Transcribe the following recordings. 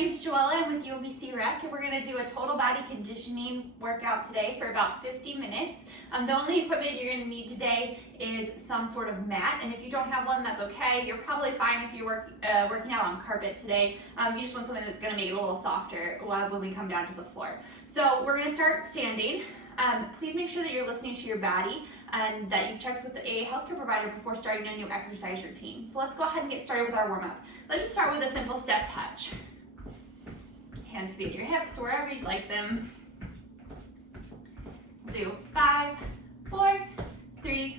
name's Joella. I'm with TBC Rec, and we're going to do a total body conditioning workout today for about 50 minutes. The only equipment you're going to need today is some sort of mat, and if you don't have one, that's okay. You're probably fine if you're working out on carpet today. You just want something that's going to make it a little softer when we come down to the floor. So we're going to start standing. Please make sure that you're listening to your body and that you've checked with a healthcare provider before starting a new exercise routine. So let's go ahead and get started with our warm-up. Let's just start with a simple step touch. Hands be at your hips, wherever you'd like them. Do 5, 4, 3,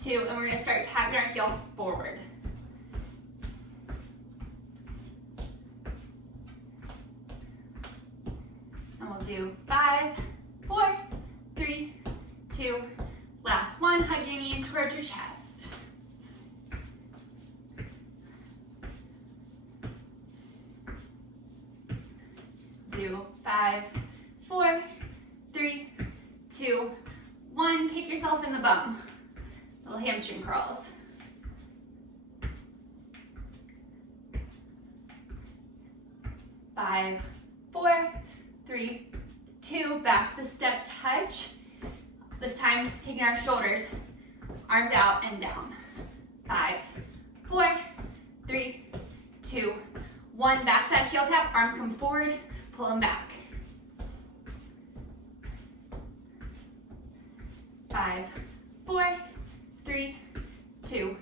2, and we're going to start tapping our heel forward. And we'll do 5, 4, 3, 2, last one. Hug your knee in towards your chest. Do 5, 4, 3, 2, 1. Kick yourself in the bum. Little hamstring curls. 5, 4, 3, 2. Back to the step touch. This time, taking our shoulders, arms out and down. 5, 4, 3, 2, 1. Back to that heel tap. Arms come forward. Pull them back. 5, 4, 3, 2,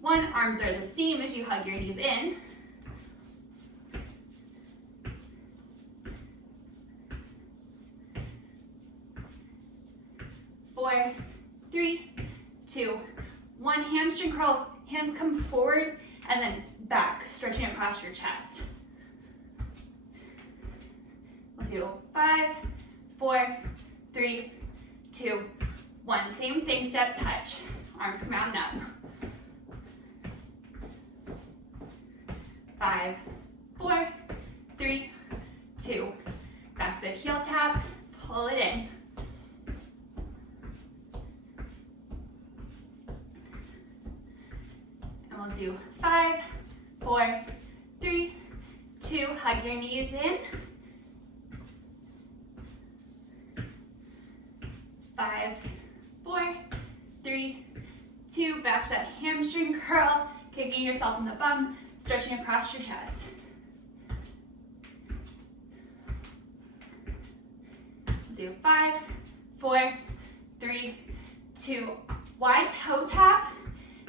1. Arms are the same as you hug your knees in. 4, 3, 2, 1. Hamstring curls. Hands come forward and then back, stretching across your chest. We'll do 5, 4, 3, 2, 1. Same thing, step touch. Arms come out and up. 5, 4, 3, 2. Back to the heel tap, pull it in. And we'll do 5, 4, 3, 2. Hug your knees in. 5, 4, 3, 2. Back to that hamstring curl, kicking yourself in the bum, stretching across your chest. Do 5, 4, 3, 2. Wide toe tap.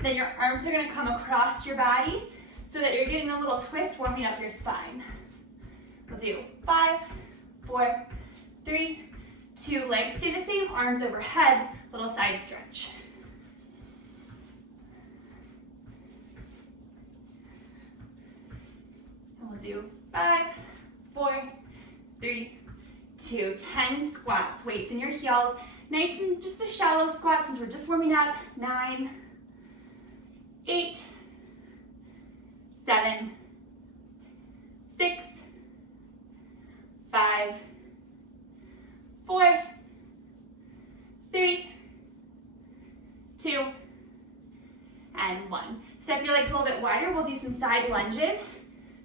Then your arms are going to come across your body so that you're getting a little twist, warming up your spine. We'll do 5, 4, 3, 2. Legs stay the same, arms overhead, little side stretch. And we'll do 5, 4, 3, 2. 10 squats. Weights in your heels. Nice and just a shallow squat since we're just warming up. 9, 8, 7, 6, 5, 4, 3, 2, and 1. Step your legs a little bit wider. We'll do some side lunges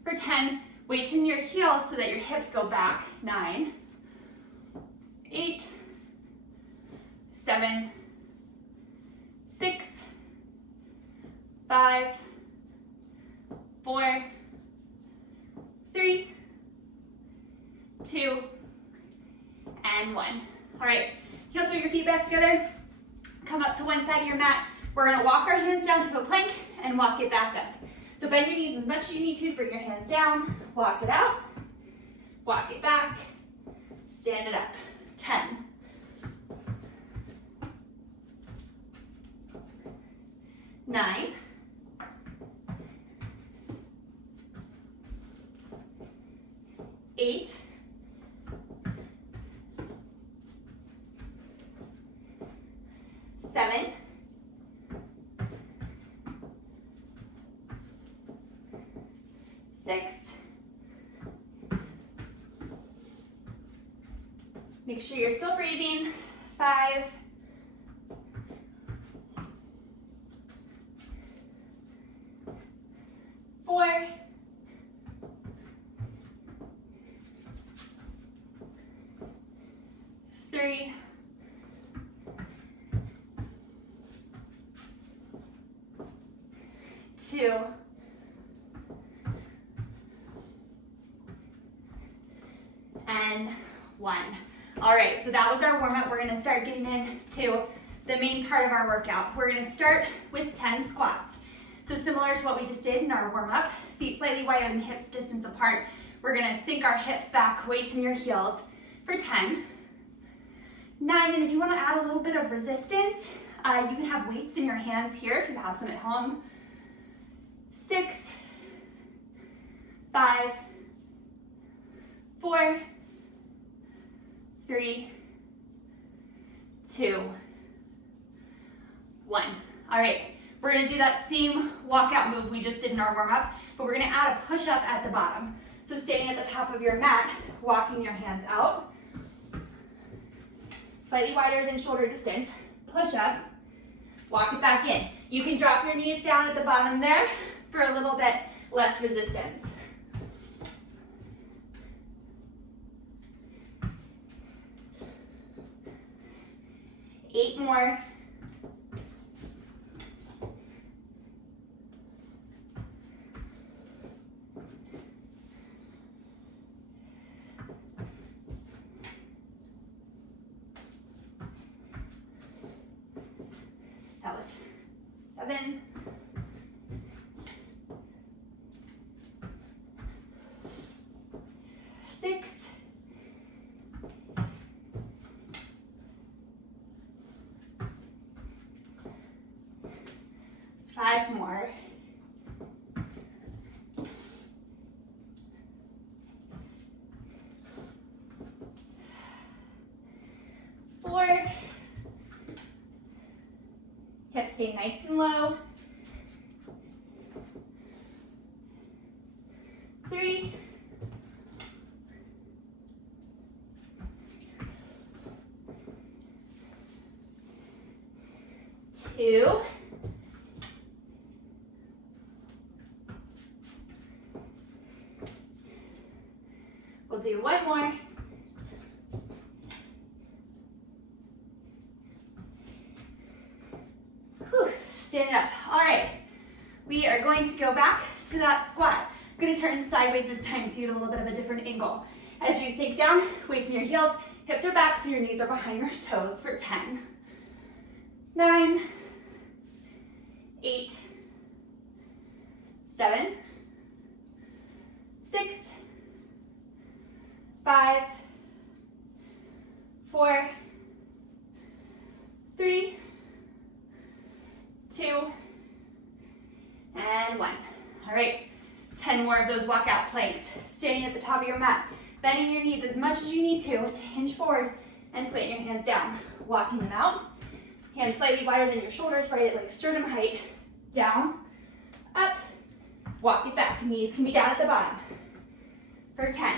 for 10. Weights in your heels so that your hips go back. 9, 8, 7, 6, 5, 4, 3, 2, and 1. All right, heel toe your feet back together. Come up to one side of your mat. We're gonna walk our hands down to a plank and walk it back up. So bend your knees as much as you need to, bring your hands down, walk it out, walk it back, stand it up. 10. 9. 8. 7. 6. Make sure you're still breathing. 5. 4. 2, and 1. All right, so that was our warm-up. We're gonna start getting into the main part of our workout. We're gonna start with 10 squats. So similar to what we just did in our warm-up, feet slightly wider than hips distance apart. We're gonna sink our hips back, weights in your heels for 10, 9, and if you wanna add a little bit of resistance, you can have weights in your hands here if you have some at home. 6, 5, 4, 3, 2, 1. All right, we're gonna do that same walkout move we just did in our warm-up, but we're gonna add a push-up at the bottom. So standing at the top of your mat, walking your hands out, slightly wider than shoulder distance, push up, walk it back in. You can drop your knees down at the bottom there for a little bit less resistance. Eight more. That was 7. 6. 5 more. 4. Hips stay nice and low. 3. 2. We'll do one more. Whew, stand up. All right, we are going to go back to that squat. I'm gonna turn sideways this time so you get a little bit of a different angle. As you sink down, weights in your heels, hips are back so your knees are behind your toes for 10, 9, 8, 7, 6, 5, 4, 3, 2, and 1. All right, 10 more of those walkout planks. Standing at the top of your mat, bending your knees as much as you need to hinge forward and putting your hands down. Walking them out, hands slightly wider than your shoulders, right at like sternum height. Down, up, walk it back. Knees can be down at the bottom for 10.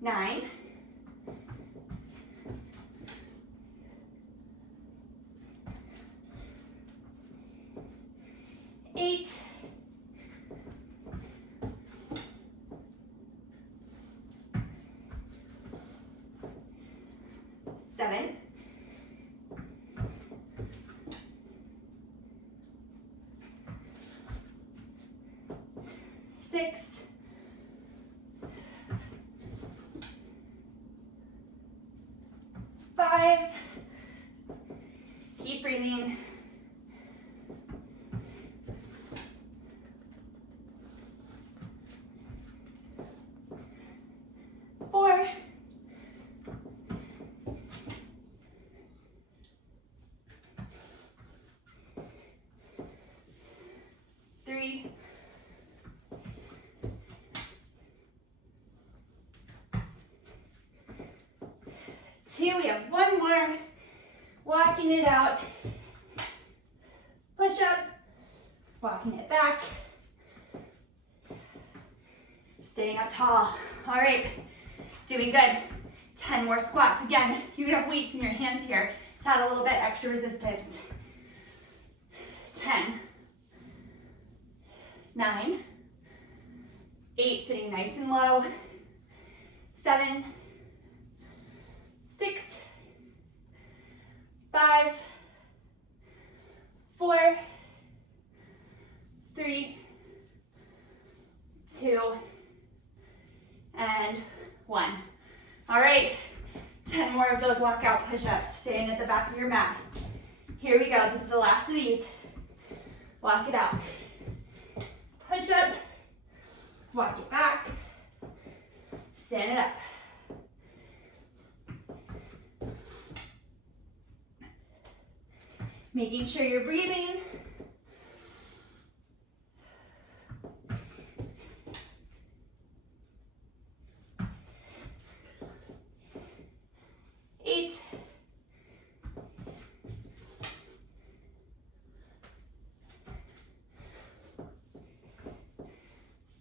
9, 8, 7, 6, 5, keep breathing, 4, 3, 2, we have one more, walking it out, push up, walking it back, staying up tall. All right, doing good. 10 more squats. Again, you can have weights in your hands here to add a little bit extra resistance. 10, 9, 8, sitting nice and low, 7, 10 more of those walkout push-ups, staying at the back of your mat. Here we go, this is the last of these. Walk it out. Push up, walk it back, stand it up. Making sure you're breathing. Eight.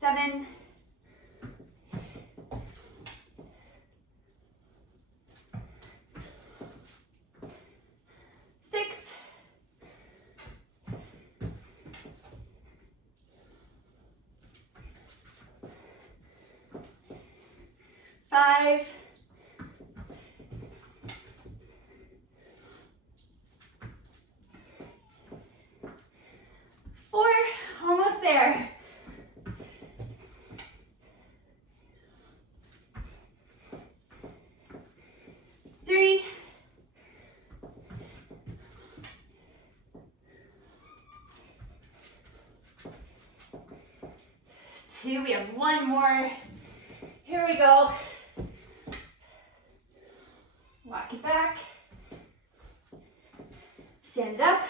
7. 6. 5. 4. Almost there. 3. 2. We have one more. Here we go. Walk it back. Stand it up.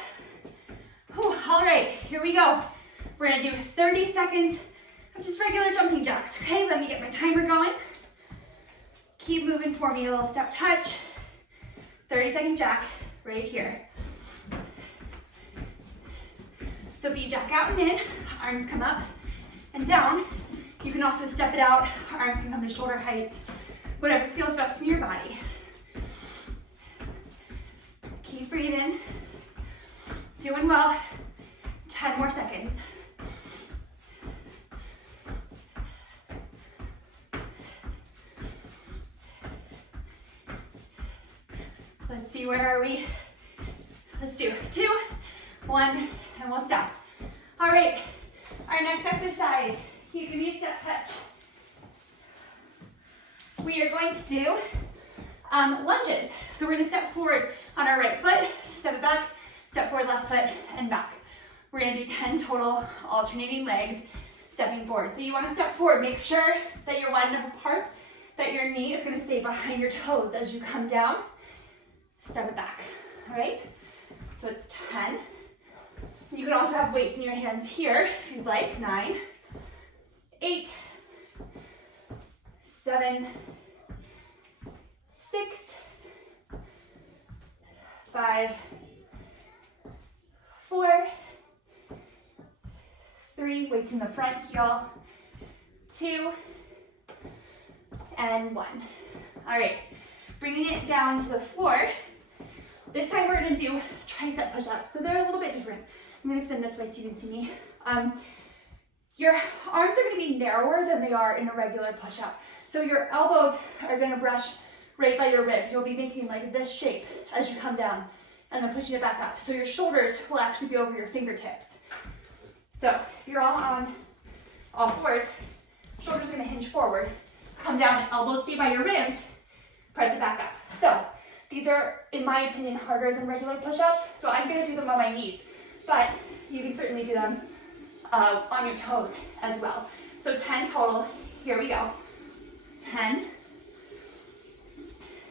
Whew, all right, here we go. We're gonna do 30 seconds of just regular jumping jacks, okay? Let me get my timer going. Keep moving for me, a little step touch. 30-second jack right here. So if you jack out and in, arms come up and down. You can also step it out, arms can come to shoulder heights, whatever feels best in your body. Keep breathing. Doing well. 10 more seconds. Let's see, where are we? Let's do 2, 1, and we'll stop. All right, our next exercise, you give me a step touch. We are going to do lunges. So we're gonna step forward on our right foot, step it back, step forward, left foot, and back. We're gonna do 10 total, alternating legs, stepping forward. So you wanna step forward, make sure that you're wide enough apart, that your knee is gonna stay behind your toes as you come down. Step it back, all right? So it's 10. You can also have weights in your hands here if you'd like. 9, 8, 7, 6, 5, 4, 3, weights in the front heel, 2, and 1. All right, bringing it down to the floor. This time we're gonna do tricep push-ups. So they're a little bit different. I'm gonna spin this way so you can see me. Your arms are gonna be narrower than they are in a regular push-up. So your elbows are gonna brush right by your ribs. You'll be making like this shape as you come down and then pushing it back up. So your shoulders will actually be over your fingertips. So if you're all on all fours, shoulders gonna hinge forward, come down, elbows stay by your ribs, press it back up. So these are, in my opinion, harder than regular push-ups, so I'm gonna do them on my knees, but you can certainly do them on your toes as well. So 10 total, here we go. 10,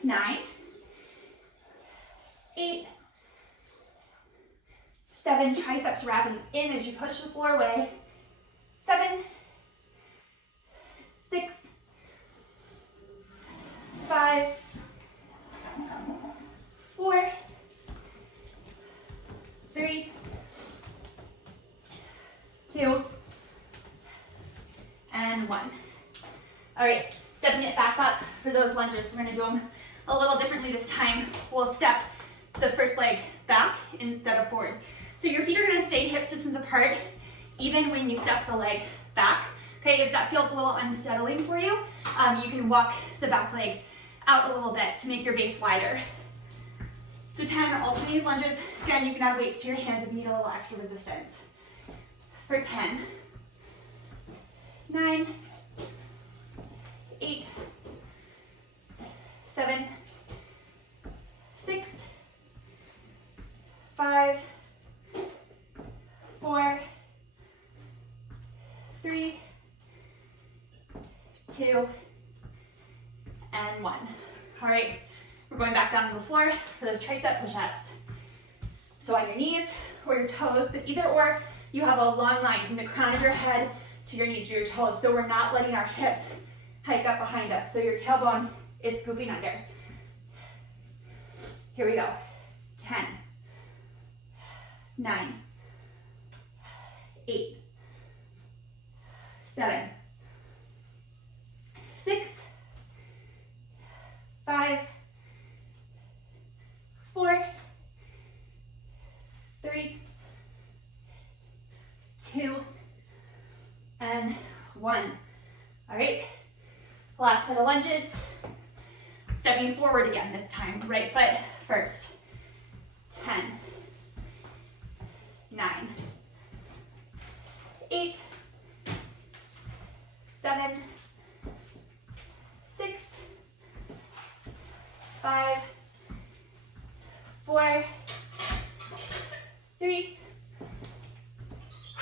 9, 8, 7, triceps wrapping in as you push the floor away. 7, 6, 5, 4, 3, 2, and 1. All right, stepping it back up for those lunges. We're gonna do them a little differently this time. We'll step the first leg back instead of forward. So your feet are gonna stay hip distance apart even when you step the leg back. Okay, if that feels a little unsettling for you, you can walk the back leg out a little bit to make your base wider. So 10 alternating lunges. Again, you can add weights to your hands if you need a little extra resistance. For 10, 9, 8, 7, 2, and 1. All right, we're going back down to the floor for those tricep push-ups. So on your knees or your toes, but either or, you have a long line from the crown of your head to your knees or your toes. So we're not letting our hips hike up behind us. So your tailbone is scooping under. Here we go. 10, 9, 8, 7, 6, 5, 4, 3, 2, and 1. All right, last set of lunges. Stepping forward again this time. Right foot first. 10, 9, 8, 7, 6, 5, 4, 3,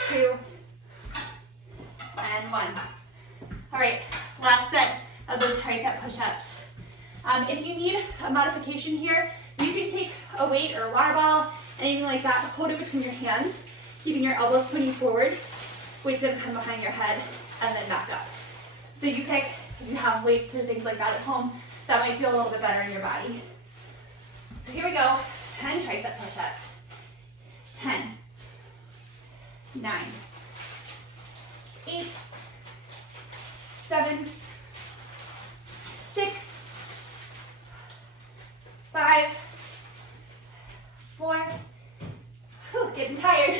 2, and 1. All right, last set of those tricep push-ups. If you need a modification here, you can take a weight or a water bottle, anything like that, hold it between your hands, keeping your elbows pointing forward. Weight's gonna come behind your head and then back up. So you pick, if you have weights or things like that at home, that might feel a little bit better in your body. So here we go, 10 tricep push-ups. 10, 9, 8, 7, 6, 5, 4, getting tired,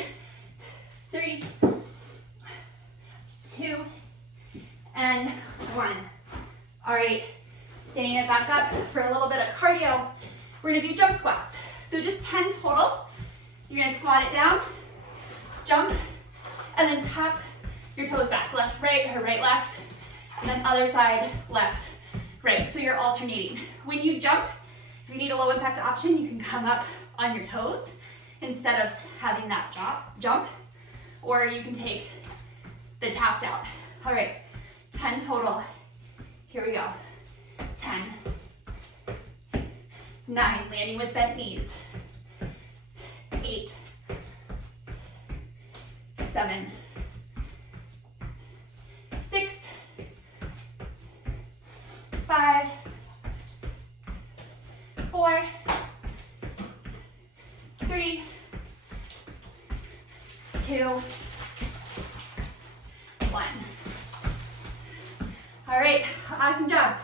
3, 2, and 1. All right, standing it back up for a little bit of cardio. We're gonna do jump squats. So just 10 total. You're gonna squat it down, jump, and then tap your toes back, left, right, or right, left, and then other side, left, right. So you're alternating. When you jump, if you need a low impact option, you can come up on your toes instead of having that jump, or you can take the taps out. All right, 10 total. Here we go. 10, 9, landing with bent knees. 8, 7, 6, 5, 4, 3, 2, 1. All right, awesome job.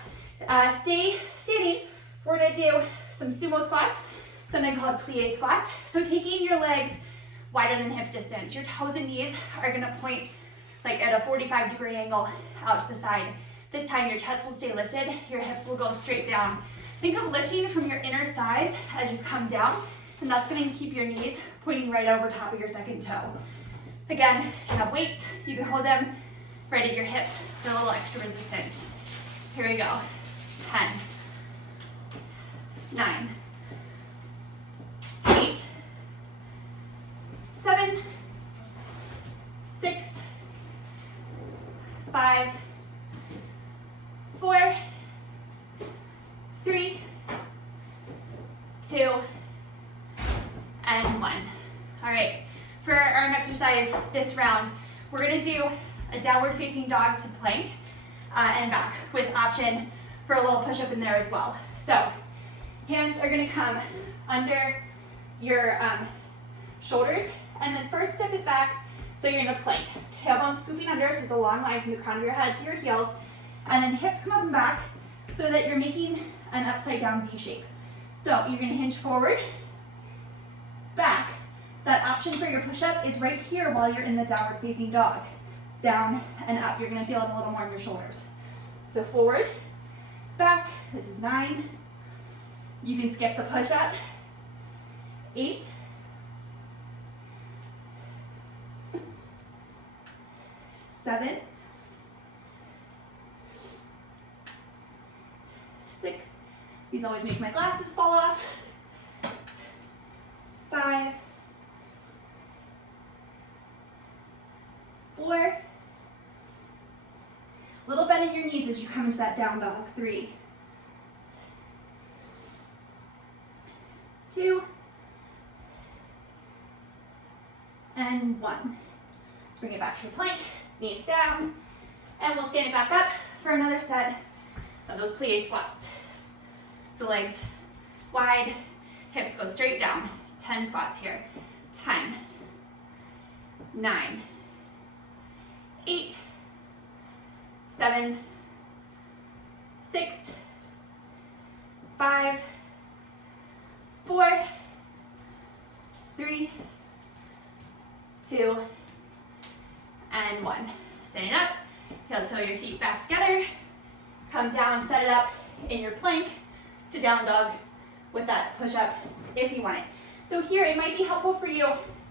Stay standing. We're gonna do some sumo squats, something called plie squats. So taking your legs wider than hips distance, your toes and knees are gonna point like at a 45-degree angle out to the side. This time your chest will stay lifted, your hips will go straight down. Think of lifting from your inner thighs as you come down, and that's gonna keep your knees pointing right over top of your second toe. Again, if you have weights, you can hold them right at your hips for a little extra resistance. Here we go. 10, 9, 8, 7, 6, 5, 4, 3, 2, and 1. All right, for our arm exercise this round, we're gonna do a downward facing dog to plank and back with option for a little push-up in there as well. So hands are gonna come under your shoulders, and then first step it back, so you're gonna plank. Tailbone scooping under, so it's a long line from the crown of your head to your heels, and then hips come up and back so that you're making an upside down V shape. So you're gonna hinge forward, back. That option for your push-up is right here while you're in the downward facing dog. Down and up, you're gonna feel it a little more in your shoulders. So forward, back, this is 9. You can skip the push-up. 8, 7, 6, these always make my glasses fall off. 5, 4, little bend in your knees as you come into that down dog. 3, 2, and 1. Let's bring it back to your plank, knees down, and we'll stand it back up for another set of those plie squats. So legs wide, hips go straight down. 10 squats here. 10, 9, 8, 7, 6, 5, 4, 3, 2, and 1. Stand up, heel toe your feet back together. Come down, set it up in your plank to down dog with that push up if you want it. So here it might be helpful for you,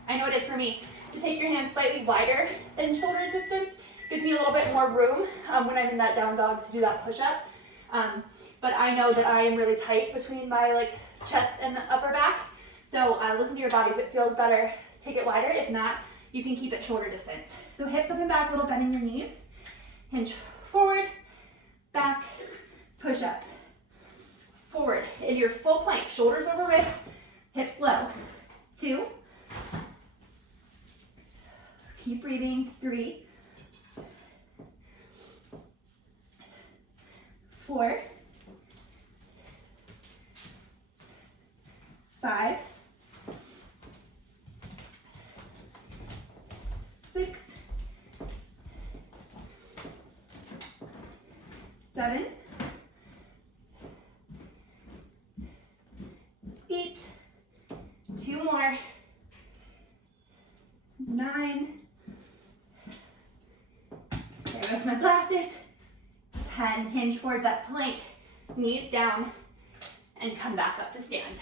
I know it is for me, to take your hands slightly wider than shoulder distance. Gives me a little bit more room when I'm in that down dog to do that push up. But I know that I am really tight between my chest and the upper back. So listen to your body. If it feels better, take it wider. If not, you can keep it shoulder distance. So hips up and back, little bend in your knees. Hinge forward, back, push up. Forward in your full plank, shoulders over wrist, hips low. 2. Keep breathing. 3, 4, 5, 6, 7, 8, 2 more, 9, there goes my glasses, 10, hinge forward that plank, knees down, and come back up to stand.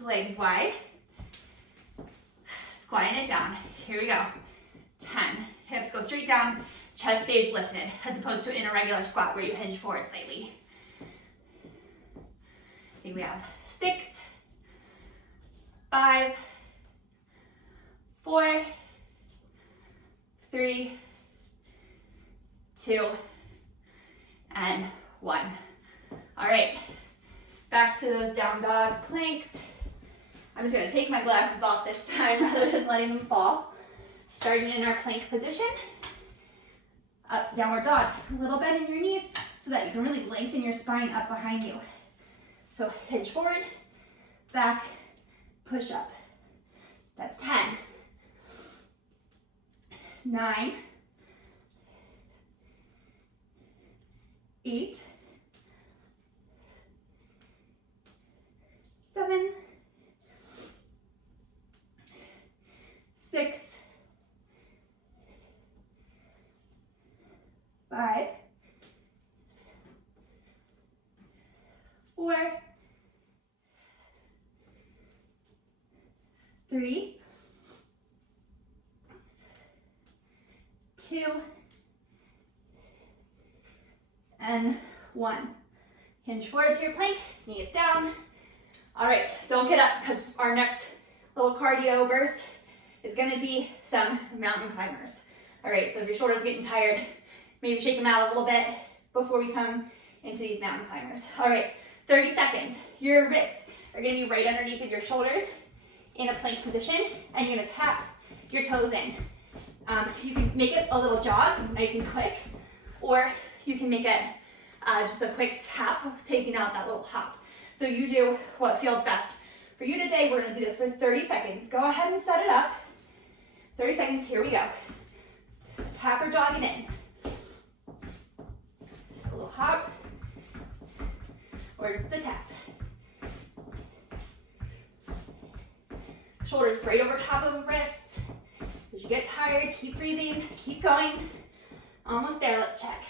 Legs wide, squatting it down, here we go, 10, hips go straight down, chest stays lifted, as opposed to in a regular squat where you hinge forward slightly. I think we have 6, 5, 4, 3, 2, and 1. All right, back to those down dog planks. I'm just gonna take my glasses off this time rather than letting them fall. Starting in our plank position, up to downward dog. A little bend in your knees so that you can really lengthen your spine up behind you. So hinge forward, back, push up. That's 10, 9, 8, 7, 6, 5, 4, 3, 2, and 1. Hinge forward to your plank, knees down. All right, don't get up because our next little cardio burst is gonna be some mountain climbers. All right, so if your shoulder's getting tired, maybe shake them out a little bit before we come into these mountain climbers. All right, 30 seconds. Your wrists are gonna be right underneath of your shoulders in a plank position, and you're gonna tap your toes in. You can make it a little jog, nice and quick, or you can make it just a quick tap, taking out that little hop. So you do what feels best for you today. We're gonna do this for 30 seconds. Go ahead and set it up. 30 seconds, here we go. Tap or jogging in. So a little hop, or just the tap. Shoulders right over top of the wrists. As you get tired, keep breathing, keep going. Almost there, let's check.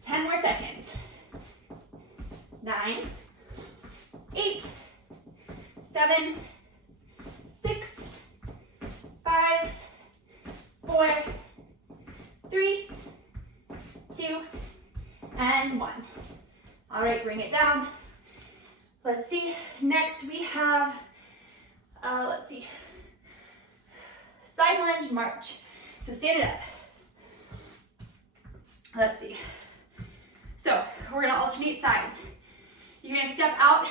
10 more seconds. 9, 8, 7, 6, 5, 4, 3, 2, and 1. All right, bring it down. Let's see, next we have, let's see, side lunge march. So stand it up. Let's see. So we're gonna alternate sides. You're gonna step out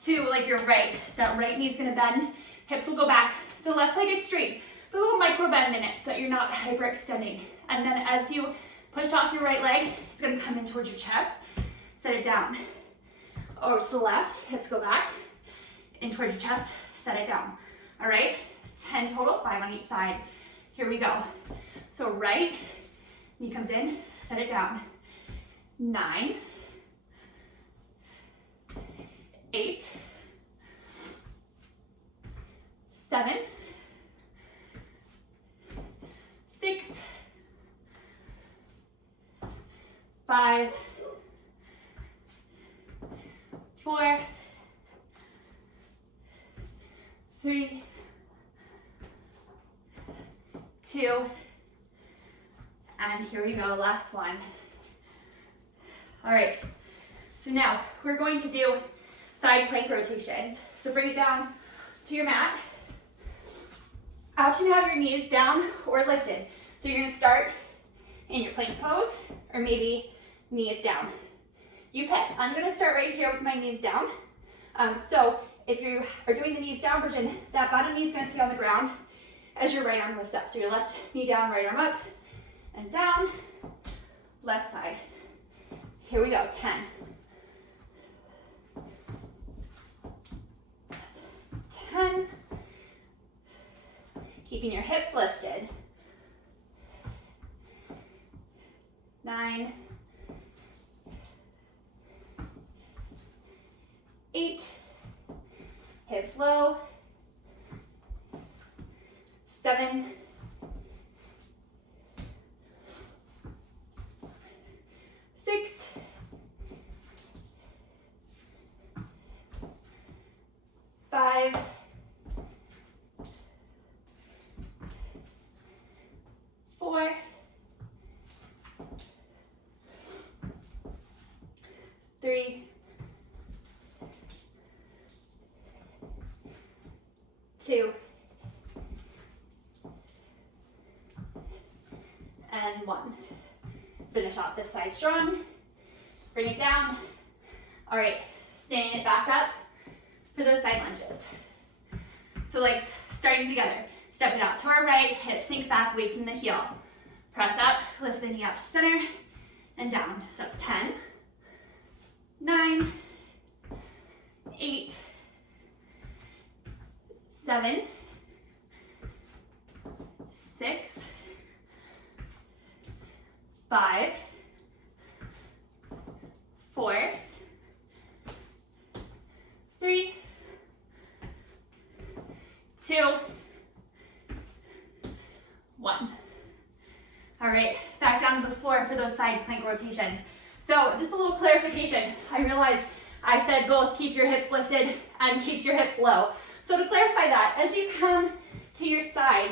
to like your right. That right knee's gonna bend, hips will go back. The left leg is straight, but a little micro bend in it so that you're not hyperextending. And then as you push off your right leg, it's gonna come in towards your chest. Set it down. Over to the left, hips go back, in towards your chest, set it down. All right, 10 total, 5 on each side. Here we go. So right, knee comes in, set it down. 9, 8, 7, 6, 5, 4, 3, 2, and here we go, last one. All right, so now we're going to do side plank rotations. So bring it down to your mat. Option to have your knees down or lifted. So you're gonna start in your plank pose, or maybe knees down. You pick. I'm gonna start right here with my knees down. So if you are doing the knees down version, that bottom knee is gonna stay on the ground as your right arm lifts up. So your left knee down, right arm up, and down, left side. Here we go, 10. 10. Keeping your hips lifted. 9. 8. Hips low. 7. 6. 5. 4. 3. 2. And 1. Finish off this side strong. Bring it down. All right, standing it back up for those side lunges. So legs starting together. Step it out to our right, hips sink back, weights in the heel. Press up, lift the knee up to center, and down. So that's 10, 9, 8, 7, 6, 5, 4, 3, 2, 1. All right, back down to the floor for those side plank rotations. So just a little clarification. I realized I said both keep your hips lifted and keep your hips low. So to clarify that, as you come to your side,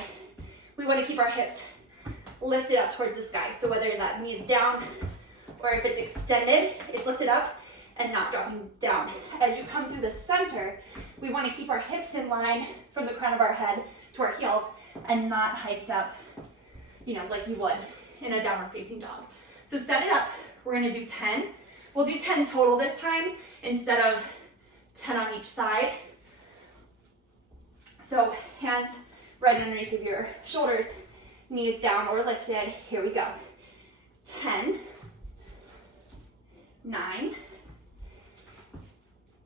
we want to keep our hips lifted up towards the sky. So whether that knee is down or if it's extended, it's lifted up and not dropping down. As you come through the center, we want to keep our hips in line from the crown of our head to our heels and not hiked up, you know, like you would in a downward facing dog. So set it up. We're going to do 10. We'll do 10 total this time instead of 10 on each side. So hands right underneath of your shoulders, knees down or lifted. Here we go. 10, 9,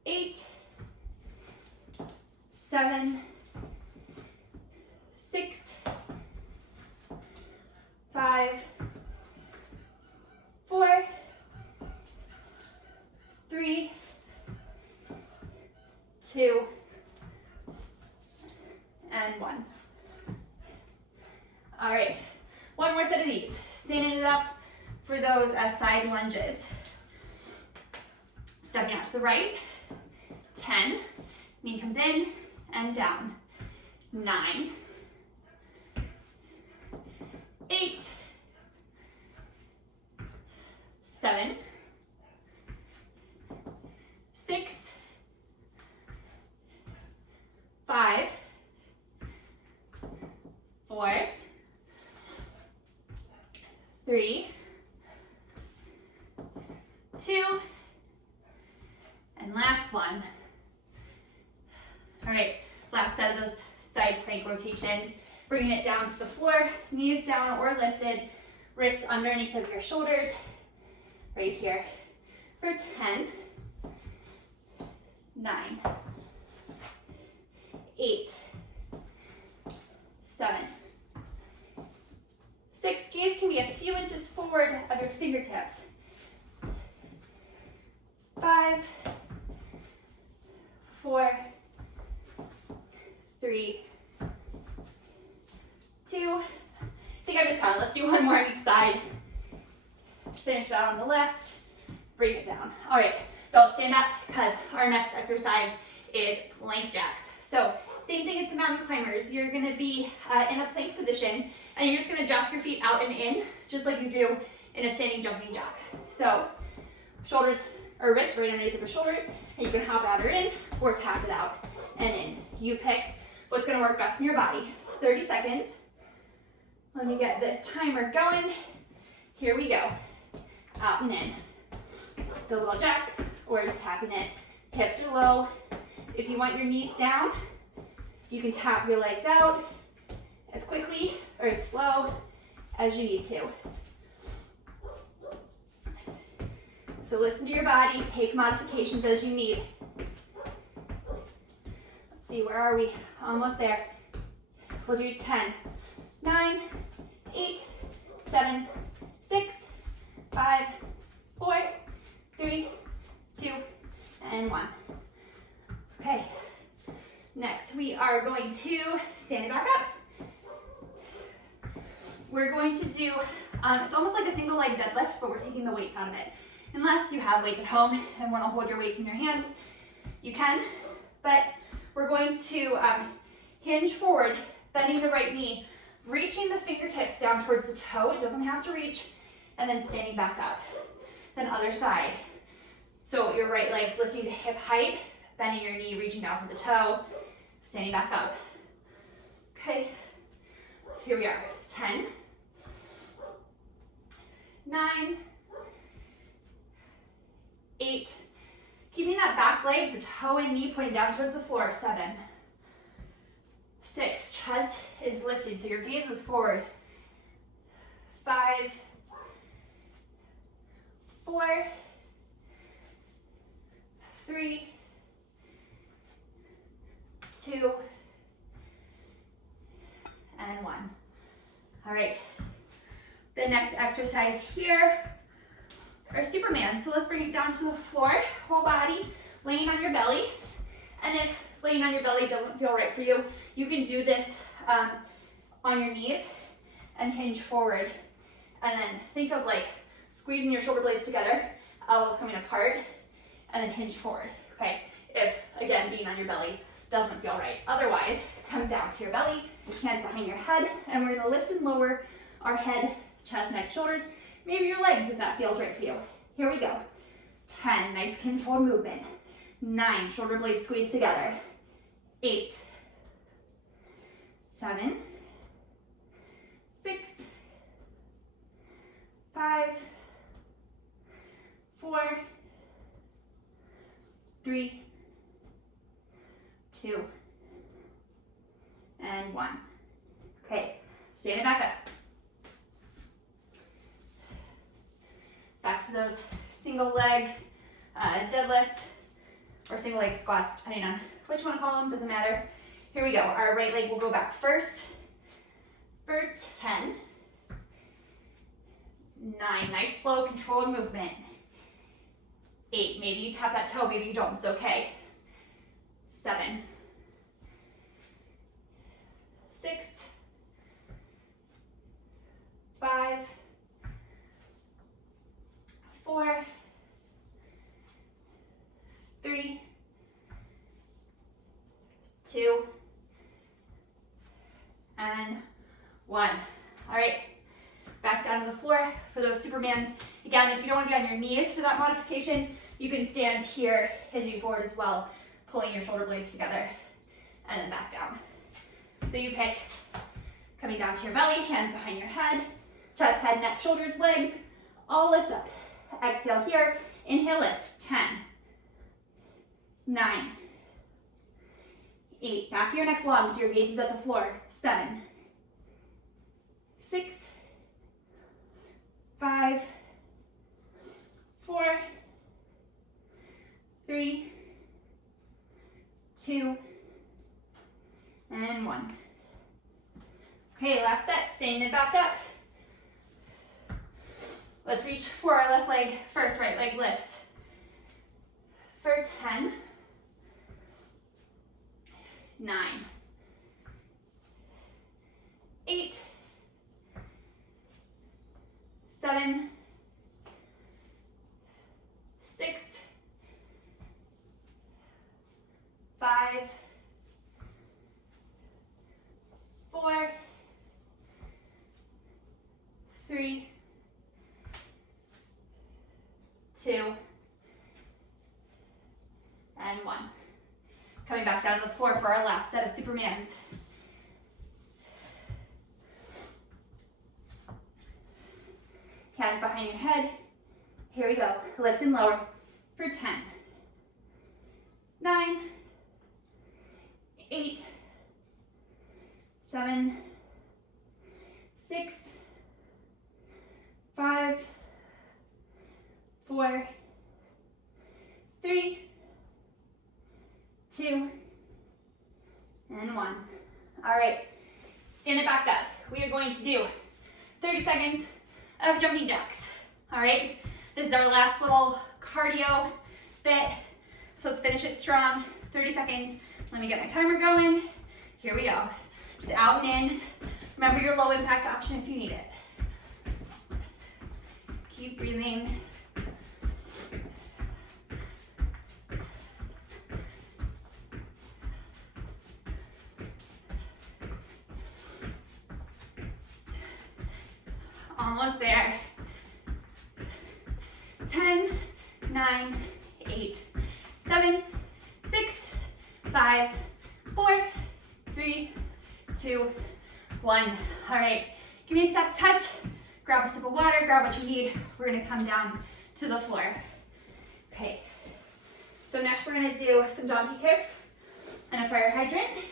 8, 7, 6, 5, 4, 3, 2, and 1. All right, one more set of these. Standing it up for those as side lunges. Stepping out to the right, 10, knee comes in and down, 9, 8, 7, 6, 5, 4, 3, And last one. All right, last set of those side plank rotations. Bringing it down to the floor, knees down or lifted, wrists underneath of your shoulders, right here for 10, 9, 8, 7, 6. Gaze can be a few inches forward of your fingertips. 5, 4, 3, 2. I think I missed counting. Let's do one more on each side. Finish that on the left. Bring it down. All right, don't stand up because our next exercise is plank jacks. So same thing as the mountain climbers. You're going to be in a plank position, and you're just going to drop your feet out and in, just like you do in a standing jumping jack. So shoulders or wrists right underneath of your shoulders, and you can hop out or in, or tap it out and in. You pick what's going to work best in your body. 30 seconds. Let me get this timer going. Here we go. Out and in. The little jack, or just tapping it. Hips are low. If you want your knees down, you can tap your legs out as quickly or as slow as you need to. So listen to your body, take modifications as you need. Let's see, where are we? Almost there. We'll do 10, 9, 8, 7, 6, 5, 4, 3, 2, and 1. Okay, next we are going to stand back up. We're going to do, it's almost like a single leg deadlift, but we're taking the weights out of it. Unless you have weights at home and want to hold your weights in your hands, you can, but we're going to hinge forward, bending the right knee, reaching the fingertips down towards the toe. It doesn't have to reach, and then standing back up. Then other side. So your right leg's lifting to hip height, bending your knee, reaching down for the toe, standing back up. Okay, so here we are. 10, 9, 8. Keeping that back leg, the toe and knee pointing down towards the floor. 7, 6. Chest is lifted, so your gaze is forward. 5, 4, 3, 2, and 1. All right. The next exercise here are Superman. So let's bring it down to the floor, whole body, laying on your belly. And if laying on your belly doesn't feel right for you, you can do this on your knees and hinge forward. And then think of like squeezing your shoulder blades together, elbows coming apart, and then hinge forward, okay? If, again, being on your belly doesn't feel right. Otherwise, come down to your belly, hands behind your head, and we're gonna lift and lower our head, chest, neck, shoulders, maybe your legs if that feels right for you. Here we go. 10, nice controlled movement. 9, shoulder blades squeeze together. 8, 7, 6, 5, 4, 3, 2, and 1. Okay, stand it back up. Back to those single leg deadlifts or single leg squats, depending on which one to call them, doesn't matter. Here we go. Our right leg will go back first for 10, 9, nice slow controlled movement. 8, maybe you tap that toe, maybe you don't, it's okay. 7, 6, 5, 4, 3, 2, and 1. All right, back down to the floor for those Supermans. Again, if you don't want to be on your knees for that modification, you can stand here, hinging forward as well, pulling your shoulder blades together, and then back down. So you pick, coming down to your belly, hands behind your head, chest, head, neck, shoulders, legs, all lift up. Exhale here, inhale, lift. 10, 9, 8, back to your next log, so your gaze is at the floor. 7, 6, 5, 4, 3, 2, and 1. Okay, last set, stand it back up. Let's reach for our left leg first, right leg lifts. For 10, 9, 8, 7, 6, 5, 4, 3, 2, and 1. Coming back down to the floor for our last set of Supermans. Hands behind your head. Here we go. Lift and lower for 10, 9, 8, 7, 6, 5, 4, 3, 2, and 1. All right, stand it back up. We are going to do 30 seconds of jumping jacks. All right, this is our last little cardio bit, so let's finish it strong. 30 seconds. Let me get my timer going. Here we go. Just out and in. Remember your low impact option if you need it. Keep breathing. Almost there. 10, 9, 8, 7, 6, 5, 4, 3, 2, 1. All right, give me a step touch, grab a sip of water, grab what you need. We're gonna come down to the floor. Okay, so next we're gonna do some donkey kicks and a fire hydrant.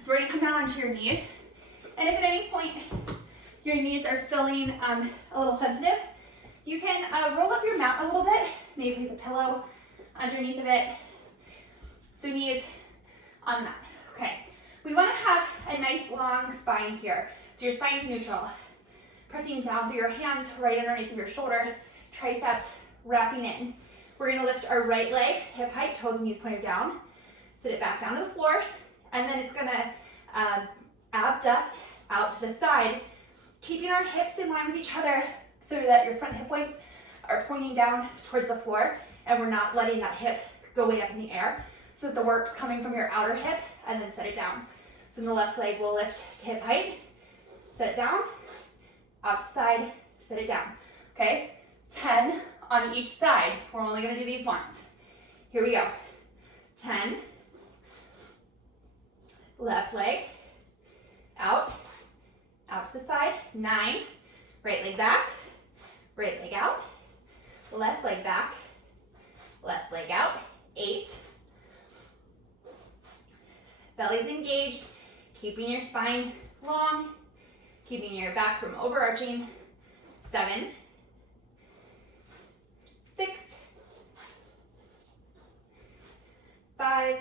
So we're gonna come down onto your knees. And if at any point your knees are feeling a little sensitive, you can roll up your mat a little bit, maybe place a pillow underneath of it. So knees on the mat. Okay, we wanna have a nice long spine here. So your spine is neutral. Pressing down through your hands right underneath of your shoulder, triceps wrapping in. We're gonna lift our right leg, hip height, toes and knees pointed down. Sit it back down to the floor, and then it's gonna abduct out to the side, keeping our hips in line with each other so that your front hip points are pointing down towards the floor, and we're not letting that hip go way up in the air. So that the work's coming from your outer hip, and then set it down. So the left leg will lift to hip height, set it down, out to the side, set it down. Okay, 10 on each side. We're only gonna do these once. Here we go. 10, left leg, out, out to the side. 9, right leg back, right leg out, left leg back, left leg out. 8, belly's engaged, keeping your spine long, keeping your back from overarching. 7, 6, 5,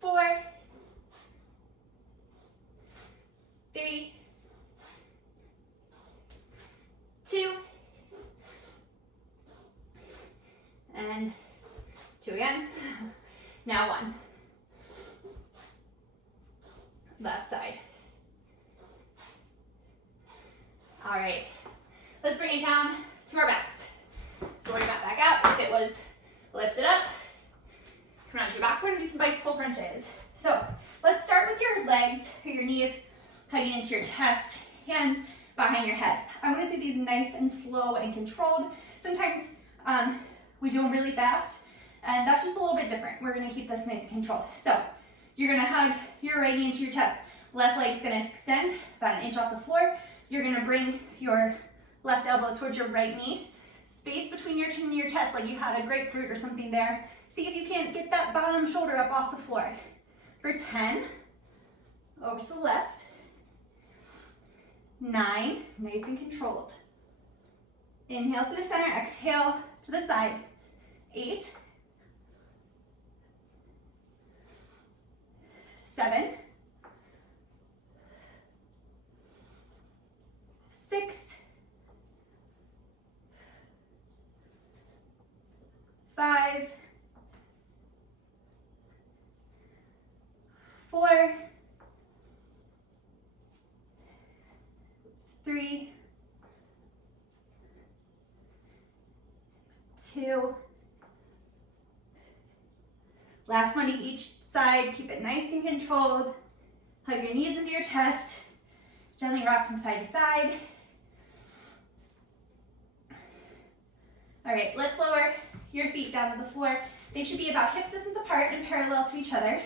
4, 3, 2, and 2 again. Now 1. Left side. All right, let's bring it down to our backs. So we're gonna back out. If it was lifted up, come onto your back. We're gonna do some bicycle crunches. So let's start with your legs or your knees hugging into your chest, hands behind your head. I want to do these nice and slow and controlled. Sometimes we do them really fast, and that's just a little bit different. We're gonna keep this nice and controlled. So you're gonna hug your right knee into your chest, Left leg's gonna extend about 1 inch off the floor. You're gonna bring your left elbow towards your right knee. Space between your chin and your chest, like you had a grapefruit or something there. See if you can't get that bottom shoulder up off the floor. For 10, over to the left. 9, nice and controlled. Inhale through the center, exhale to the side. 8, 7, 6, 5, 4, 3, 2. Last one to each side. Keep it nice and controlled. Hug your knees into your chest. Gently rock from side to side. All right, let's lower your feet down to the floor. They should be about hip distance apart and parallel to each other.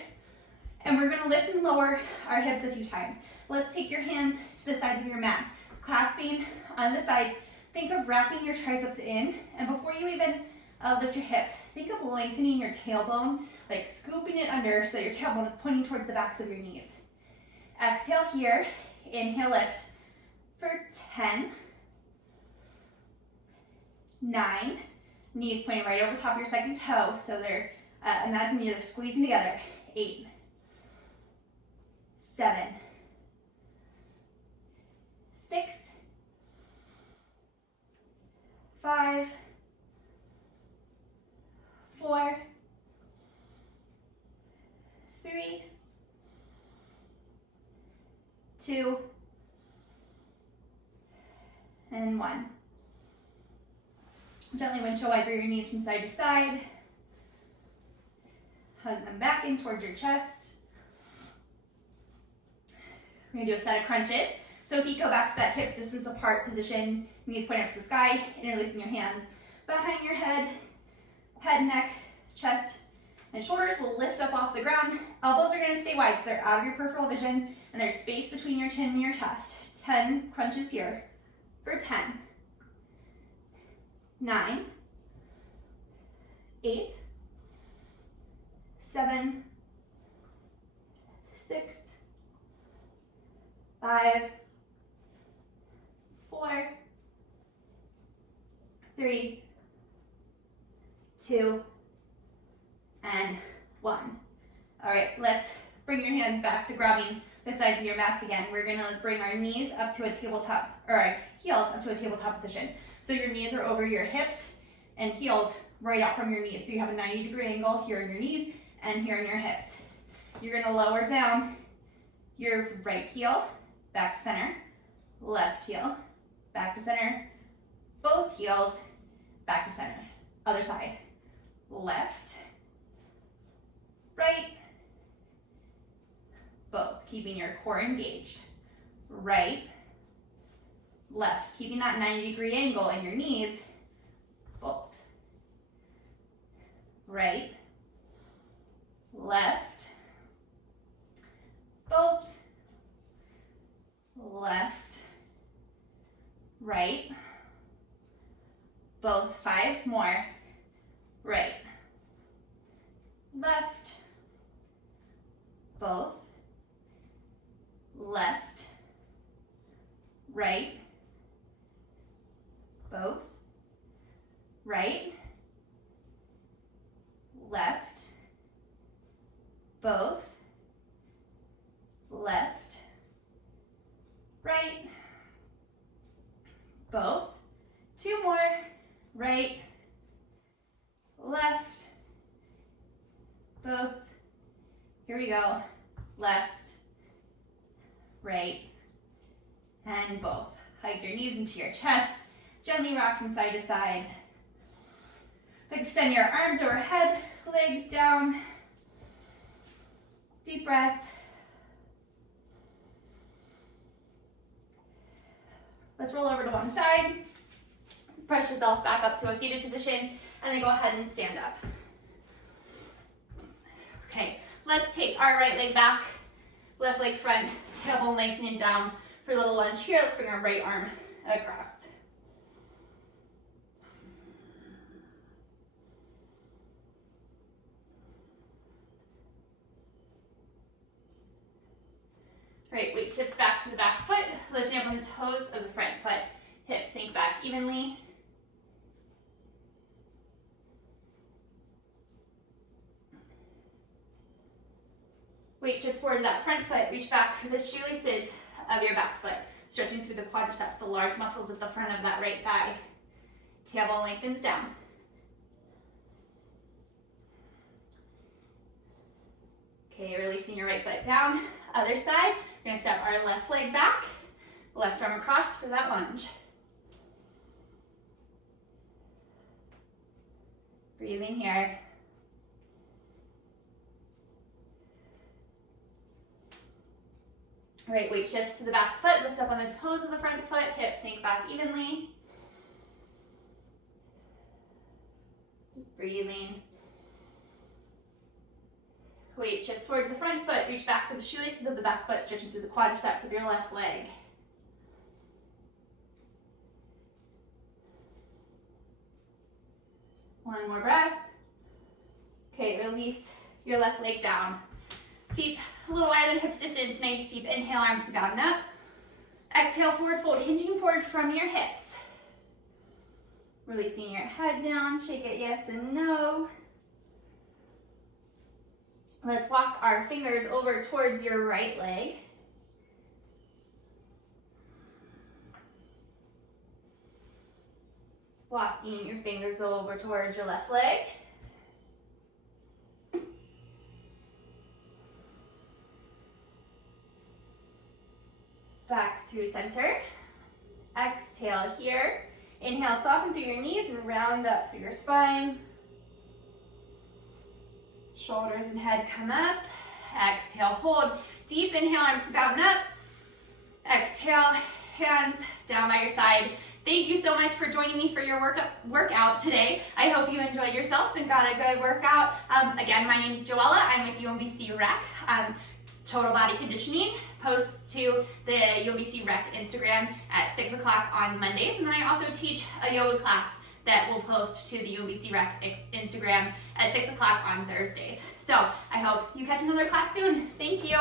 And we're gonna lift and lower our hips a few times. Let's take your hands to the sides of your mat. Clasping on the sides. Think of wrapping your triceps in, and before you even lift your hips, think of lengthening your tailbone, like scooping it under so your tailbone is pointing towards the backs of your knees. Exhale here, inhale, lift for 10, 9, knees pointing right over top of your second toe, so they're, imagine you're squeezing together. 8, 7, 6, 5, 4, 3, 2, and 1. Gently windshield wiper your knees from side to side. Hug them back in towards your chest. We're gonna do a set of crunches. So feet go back to that hips distance apart position, knees point up to the sky, interlacing your hands behind your head, neck, chest, and shoulders will lift up off the ground. Elbows are gonna stay wide so they're out of your peripheral vision, and there's space between your chin and your chest. 10 crunches here for 10, 9, 8, 7, 6, 5, 4, 3, 2, and 1. All right, let's bring your hands back to grabbing the sides of your mats again. We're gonna bring our knees up to a tabletop, or our heels up to a tabletop position. So your knees are over your hips and heels right out from your knees. So you have a 90-degree angle here in your knees and here in your hips. You're gonna lower down your right heel, back to center, left heel, back to center, both heels, back to center. Other side, left, right, both, keeping your core engaged. Right, left, keeping that 90-degree angle in your knees, both. Right, left, both, left, right, both. 5 more. Right, left, both, left, right, both, right, left, both, left, right, both. 2 more. Right, left, both. Here we go. Left, right, and both. Hug your knees into your chest. Gently rock from side to side. Extend your arms overhead, legs down. Deep breath. Let's roll over to one side. Press yourself back up to a seated position, and then go ahead and stand up. Okay, let's take our right leg back. Left leg front, tailbone lengthening down for a little lunge here. Let's bring our right arm across. Right, weight shifts back to the back foot, lifting up on the toes of the front foot. Hips sink back evenly. Weight shifts forward to that front foot. Reach back for the shoelaces of your back foot, stretching through the quadriceps, the large muscles at the front of that right thigh. Tailbone lengthens down. Okay, releasing your right foot down. Other side, we're gonna step our left leg back, left arm across for that lunge. Breathing here. All right, weight shifts to the back foot, lift up on the toes of the front foot, hips sink back evenly. Just breathing. Weight shifts forward to the front foot, reach back for the shoelaces of the back foot, stretching through the quadriceps of your left leg. One more breath. Okay, release your left leg down. Feet a little wider than hips distance, nice deep inhale, arms to down and up. Exhale, forward fold, hinging forward from your hips. Releasing your head down, shake it yes and no. Let's walk our fingers over towards your right leg. Walking your fingers over towards your left leg. Back through center. Exhale here. Inhale, soften through your knees and round up through your spine. Shoulders and head come up. Exhale, hold. Deep inhale, arms to bound up. Exhale, hands down by your side. Thank you so much for joining me for your workout today. I hope you enjoyed yourself and got a good workout. Again, my name is Joella. I'm with UMBC Rec. Total Body Conditioning. Posts to the UMBC Rec Instagram at 6 o'clock on Mondays. And then I also teach a yoga class that will post to the UMBC Rec Instagram at 6 o'clock on Thursdays. So I hope you catch another class soon. Thank you.